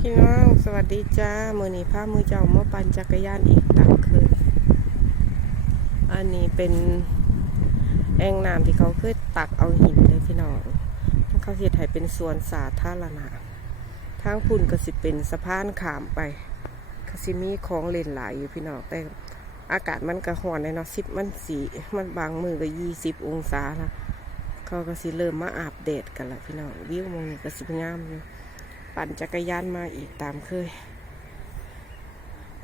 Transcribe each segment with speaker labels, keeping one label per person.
Speaker 1: พี่น้องสวัสดีจ้ามือนี้พามือเจ้ามาปั่นจักรยานอีกตามเคยอันนี้เป็นแอ่งน้ำที่เขาเคยตักเอาหินเลยพี่น้องเขาเฮ็ดให้เป็นสวนสาธารณะทางพุ่นก็สิเป็นสะพานขามไปก็สิมีของเล่นหลายอยู่พี่น้องแต่อากาศมันก็ร้อนเลยเนาะสิบมันสีมันบางมือก็ยี่สิบองศาละเขาก็สิเริ่มมาอาบแดดกันละพี่น้องวิวมองนี่ก็สิงามอยู่ ปั่นจักรยานมาอีกตามเคย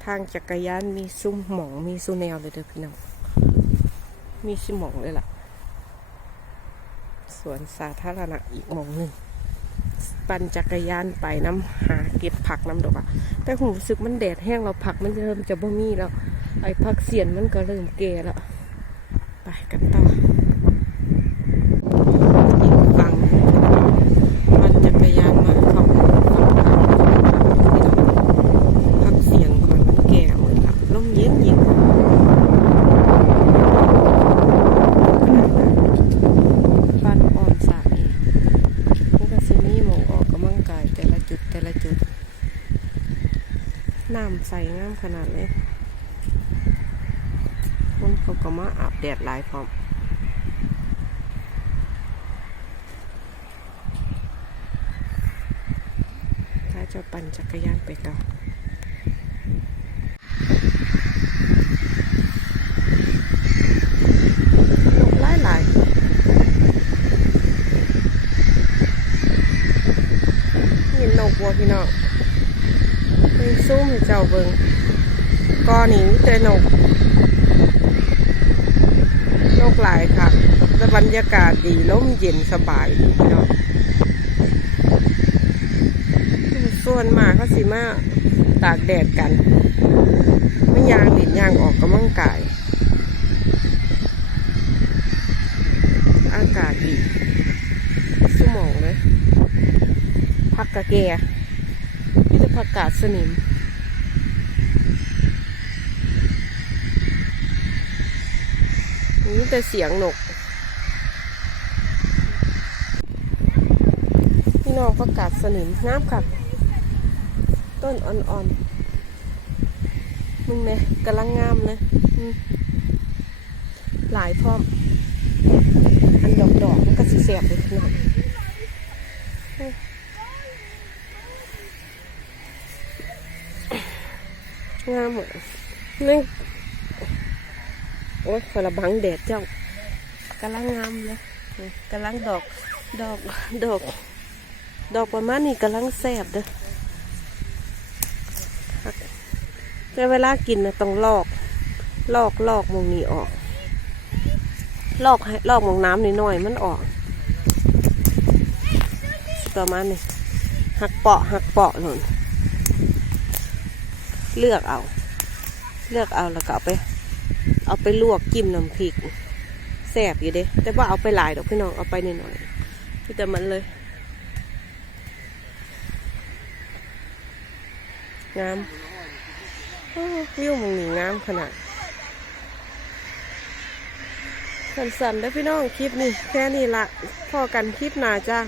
Speaker 1: ทางจักรยานมีซุ้มหมองมีซุ้แนวเลยเด้อพี่น้อง มีซุ้มหมองเลยล่ะ สวนสาธารณะอีกหมองหนึ่งปั่นจักรยานไปน้ำหาเก็บผักน้ำดอกอะแต่ผมรู้สึกมันแดดแห้งเราผักมันเริ่มจะบ่มีแล้ว ไอ้ผักเสียนมันก็เริ่มแก่แล้ว ไปกันต่อกฝั่งหนึ่ง ปั่นจักรยานมาเขาพักเสียงก่อนมันแก่หมดละลมเย็นเย็นบ้านออมสายมันก็สิมีหมองออกกำลังกายแต่ละจุดแต่ละจุด น้ำใสงามขนาดเลยคนเขาก็มาอาบแดดหลายพร้อมถ้าจะปั่นจักรยานไปต่อนกหลายหลายเห็นนกวัวพี่น้อง ซุ่มให้เจ้าเบิงก้อนนี้มีแต่นกนกหลายค่ะแต่บรรยากาศดีลมเย็นสบายดีพี่น้องส่วนมากเขาสิมาตากแดดกันไม่ยางดินยางออกกำลังกาย อากาศดีสมองเลยผักกะแก ผักกาดสนิม นี่แต่เสียงนก พี่น้องผักกาดสนิมงามค่ะ ต้นอ่อนๆ มึงเนี่ยกำลังงามเลยหลายพร้อม อันดอกดอกๆมันก็สีแสบเลยพี่น้องอืม งามหมดนี่โอ๊ยฝระบังแดดเจ้ากำลังงามเลยกำลังดอกดอกดอก ดอกประมาณนี้กำลังแสบเด้อแต่เวลากินนะต้องลอก ลอกลอกมองนี้ออก ลอกให้ลอกมองน้ำนิดหน่อยๆมันออก ประมาณนี้หักเปาะหักเปาะหล่น เลือกเอา เลือกเอาแล้วก็เอาไป เอาไปลวกจิ้มน้ำพริกแซ่บอยู่เด้แต่ว่าเอาไปหลายดอกพี่น้องเอาไปนหน่อยๆพี่แต่มันเลยงามวิวมึงนี่งามขนาดสั้นๆได้พี่น้องคลิปนี้แค่นี้ละพอกันคลิปหนาจ้า